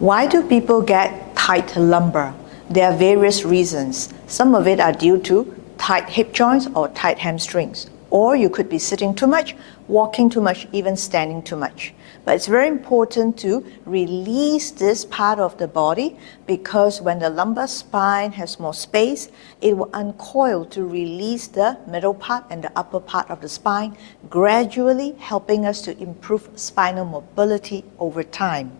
Why do people get tight lumbar? There are various reasons. Some of it are due to tight hip joints or tight hamstrings. Or you could be sitting too much, walking too much, even standing too much. But it's very important to release this part of the body, because when the lumbar spine has more space, it will uncoil to release the middle part and the upper part of the spine, gradually helping us to improve spinal mobility over time.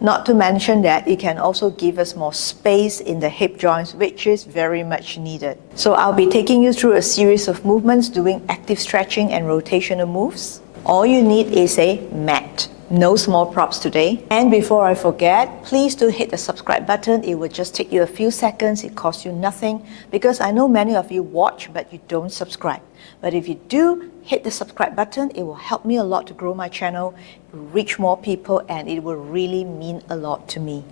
Not to mention that it can also give us more space in the hip joints, which is very much needed. So I'll be taking you through a series of movements, doing active stretching and rotational moves. All you need is a mat. No small props today. And before I forget, please do hit the subscribe button. It will just take you a few seconds. It costs you nothing, because I know many of you watch but you don't subscribe. But if you do hit the subscribe button, it will help me a lot to grow my channel, reach more people, and it will really mean a lot to me.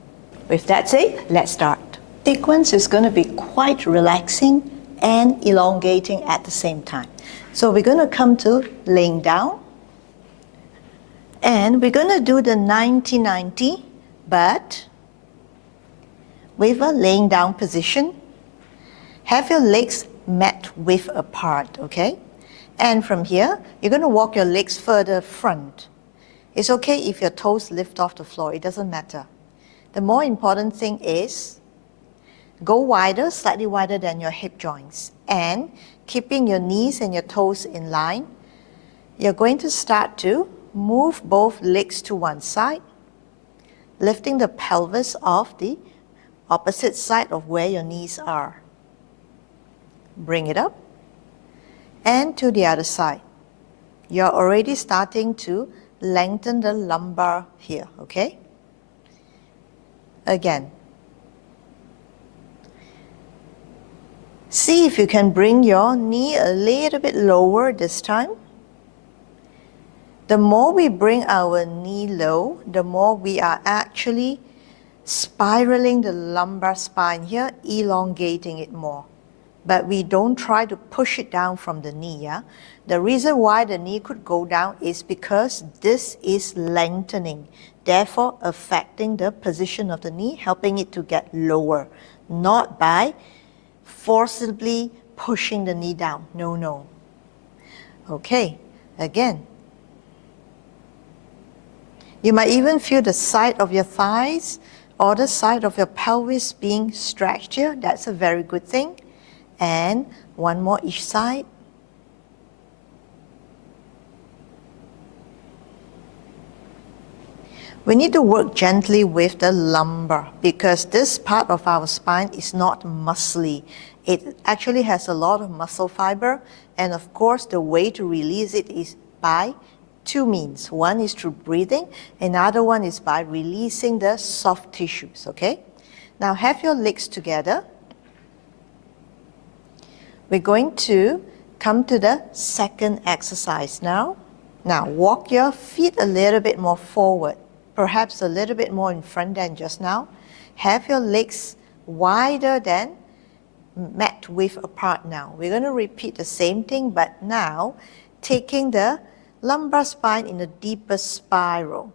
With that said, let's start. The sequence is going to be quite relaxing and elongating at the same time. So we're going to come to laying down. And we're going to do the 90-90, but with a laying down position. Have your legs mat width apart, okay? And from here, you're going to walk your legs further front. It's okay if your toes lift off the floor, it doesn't matter. The more important thing is go wider, slightly wider than your hip joints. And keeping your knees and your toes in line, you're going to start to move both legs to one side, lifting the pelvis off the opposite side of where your knees are. Bring it up, and to the other side. You're already starting to lengthen the lumbar here, okay? Again. See if you can bring your knee a little bit lower this time. The more we bring our knee low, the more we are actually spiraling the lumbar spine here, elongating it more. But we don't try to push it down from the knee. Yeah? The reason why the knee could go down is because this is lengthening, therefore affecting the position of the knee, helping it to get lower, not by forcibly pushing the knee down. No, no. Okay, again. You might even feel the side of your thighs or the side of your pelvis being stretched here. That's a very good thing. And one more each side. We need to work gently with the lumbar, because this part of our spine is not muscly. It actually has a lot of muscle fiber, and of course the way to release it is by two means. One is through breathing, another one is by releasing the soft tissues, okay? Now have your legs together. We're going to come to the second exercise now. Now walk your feet a little bit more forward, perhaps a little bit more in front than just now. Have your legs wider than mat width apart now. We're going to repeat the same thing, but now taking the lumbar spine in a deeper spiral.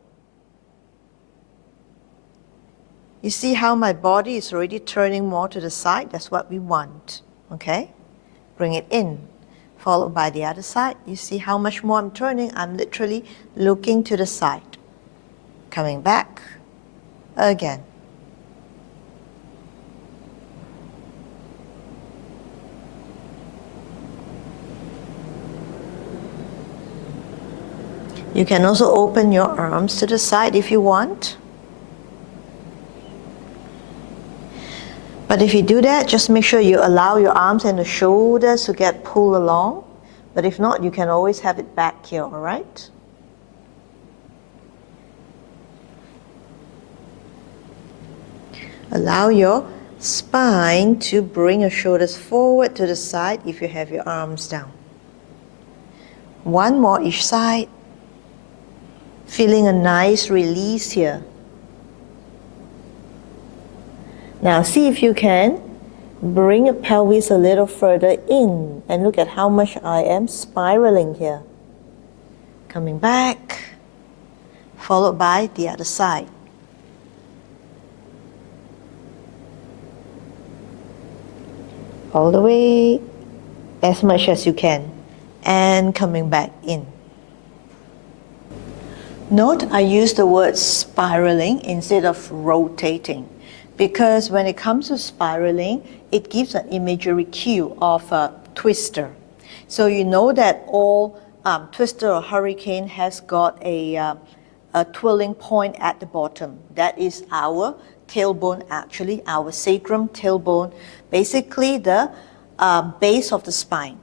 You see how my body is already turning more to the side? That's what we want, okay? Bring it in, followed by the other side. You see how much more I'm turning? I'm literally looking to the side. Coming back, again. You can also open your arms to the side if you want. But if you do that, just make sure you allow your arms and the shoulders to get pulled along. But if not, you can always have it back here, all right? Allow your spine to bring your shoulders forward to the side if you have your arms down. One more each side. Feeling a nice release here. Now see if you can bring your pelvis a little further in, and look at how much I am spiraling here. Coming back, followed by the other side. all the way as much as you can, and coming back in. Note I use the word spiraling instead of rotating, because when it comes to spiraling, it gives an imagery cue of a twister. So you know that all twister or hurricane has got a twirling point at the bottom. That is our tailbone, actually, our sacrum tailbone, basically the base of the spine.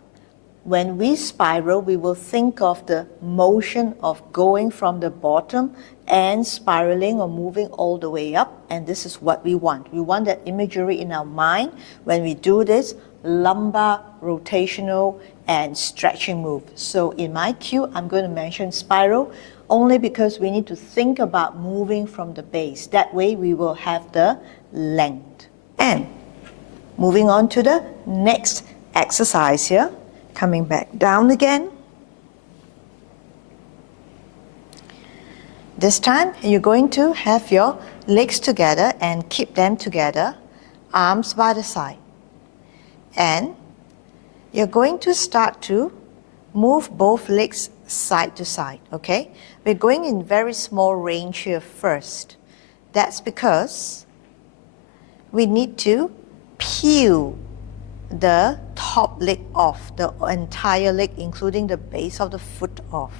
When we spiral, we will think of the motion of going from the bottom and spiraling or moving all the way up, and this is what we want. We want that imagery in our mind when we do this lumbar rotational and stretching move. So in my cue, I'm going to mention spiral only because we need to think about moving from the base. That way we will have the length. And moving on to the next exercise here. Coming back down again. This time you're going to have your legs together and keep them together, arms by the side. And you're going to start to move both legs side to side, okay? We're going in very small range here first. That's because we need to peel the top leg off, the entire leg, including the base of the foot off.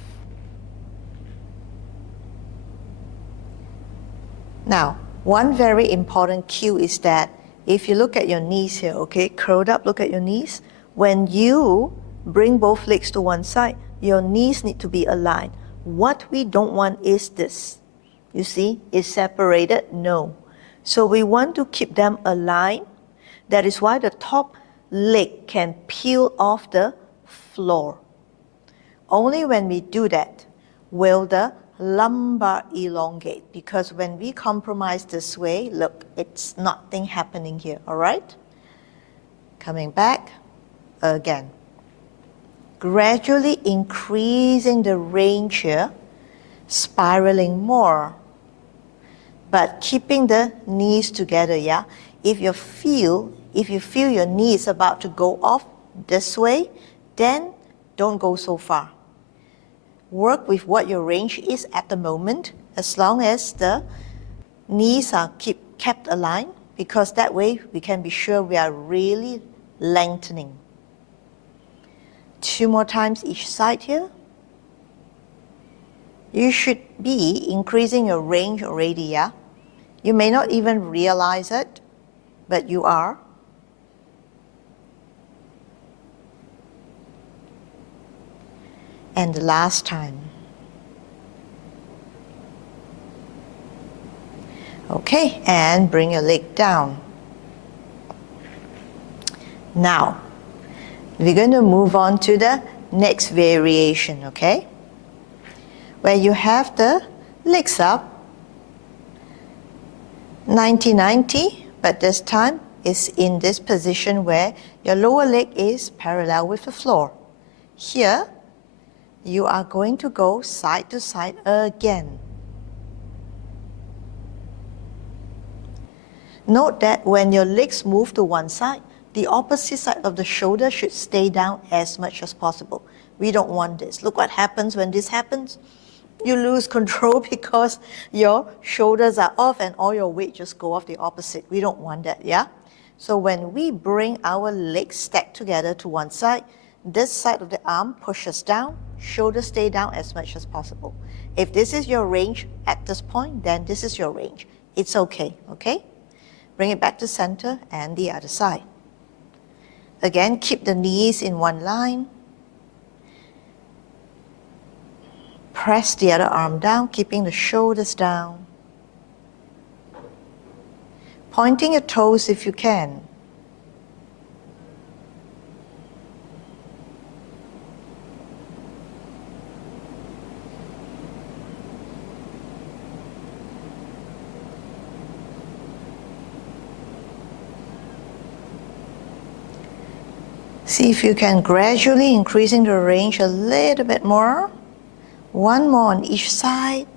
Now, one very important cue is that if you look at your knees here, okay, curled up, look at your knees. When you bring both legs to one side, your knees need to be aligned. What we don't want is this. You see, it's separated? No. So we want to keep them aligned. That is why the top leg can peel off the floor. Only when we do that will the lumbar elongate, because when we compromise this way, look, it's nothing happening here, all right? Coming back again. Gradually increasing the range here, spiraling more, but keeping the knees together, yeah? If you feel your knee is about to go off this way, then don't go so far. Work with what your range is at the moment, as long as the knees are kept aligned, because that way we can be sure we are really lengthening. 2 more times each side here. You should be increasing your range already, yeah? You may not even realize it, but you are. And the last time. Okay, and bring your leg down. Now, we're going to move on to the next variation, okay? Where you have the legs up, 90-90, but this time is in this position where your lower leg is parallel with the floor. Here, you are going to go side to side again. Note that when your legs move to one side, the opposite side of the shoulder should stay down as much as possible. We don't want this. Look what happens when this happens. You lose control because your shoulders are off and all your weight just go off the opposite. We don't want that, yeah? So when we bring our legs stacked together to one side, this side of the arm pushes down, shoulders stay down as much as possible. If this is your range at this point, then this is your range. It's okay, okay? Bring it back to center and the other side. Again, keep the knees in one line. Press the other arm down, keeping the shoulders down. Pointing your toes if you can. See if you can gradually increasing the range a little bit more. One more on each side.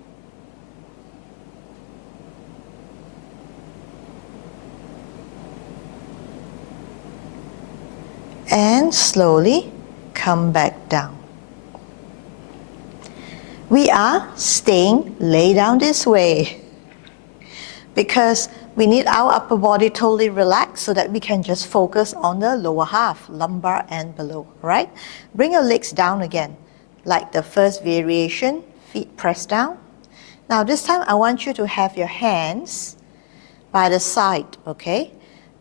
and slowly come back down. We are staying lay down this way because we need our upper body totally relaxed so that we can just focus on the lower half, lumbar and below, right? Bring your legs down again, like the first variation, feet pressed down. Now this time I want you to have your hands by the side, okay?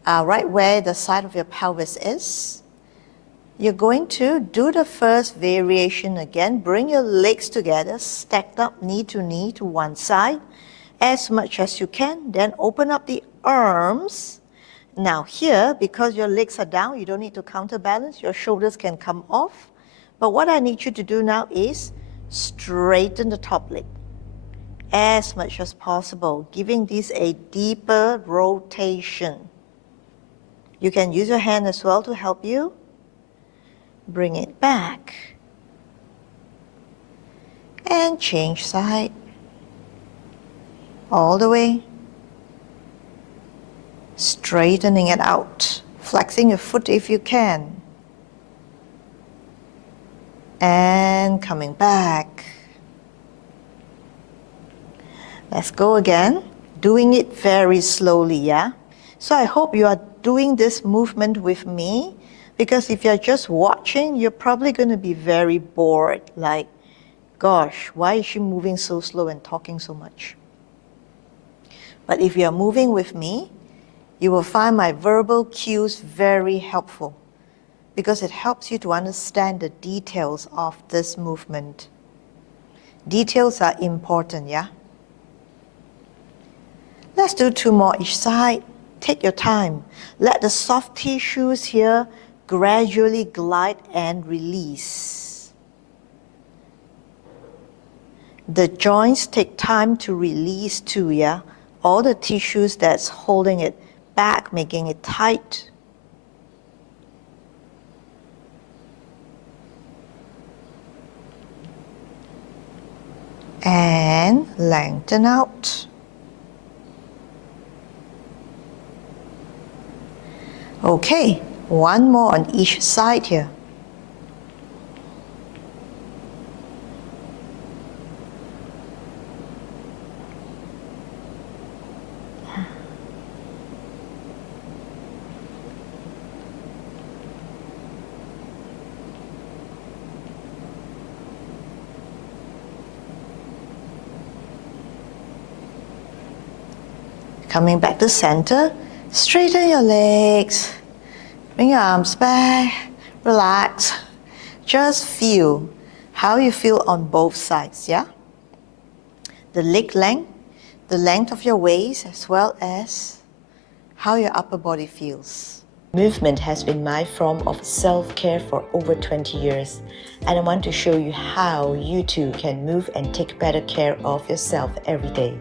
Right where the side of your pelvis is. You're going to do the first variation again. Bring your legs together, stacked up knee to one side, as much as you can. Then open up the arms. Now here, because your legs are down, you don't need to counterbalance. Your shoulders can come off. But what I need you to do now is straighten the top leg as much as possible, giving this a deeper rotation. You can use your hand as well to help you. Bring it back. And change side. All the way. Straightening it out. Flexing your foot if you can. And coming back. Let's go again. Doing it very slowly, yeah? So I hope you are doing this movement with me, because if you're just watching, you're probably going to be very bored. Like, gosh, why is she moving so slow and talking so much? But if you're moving with me, you will find my verbal cues very helpful, because it helps you to understand the details of this movement. Details are important, yeah? Let's do 2 more each side. Take your time. Let the soft tissues here gradually glide and release. The joints take time to release too, yeah? All the tissues that's holding it back, making it tight. And lengthen out. Okay, 1 more on each side here. Coming back to center, straighten your legs. Bring your arms back, relax. Just feel how you feel on both sides, yeah? The leg length, the length of your waist, as well as how your upper body feels. Movement has been my form of self-care for over 20 years, and I want to show you how you too can move and take better care of yourself every day.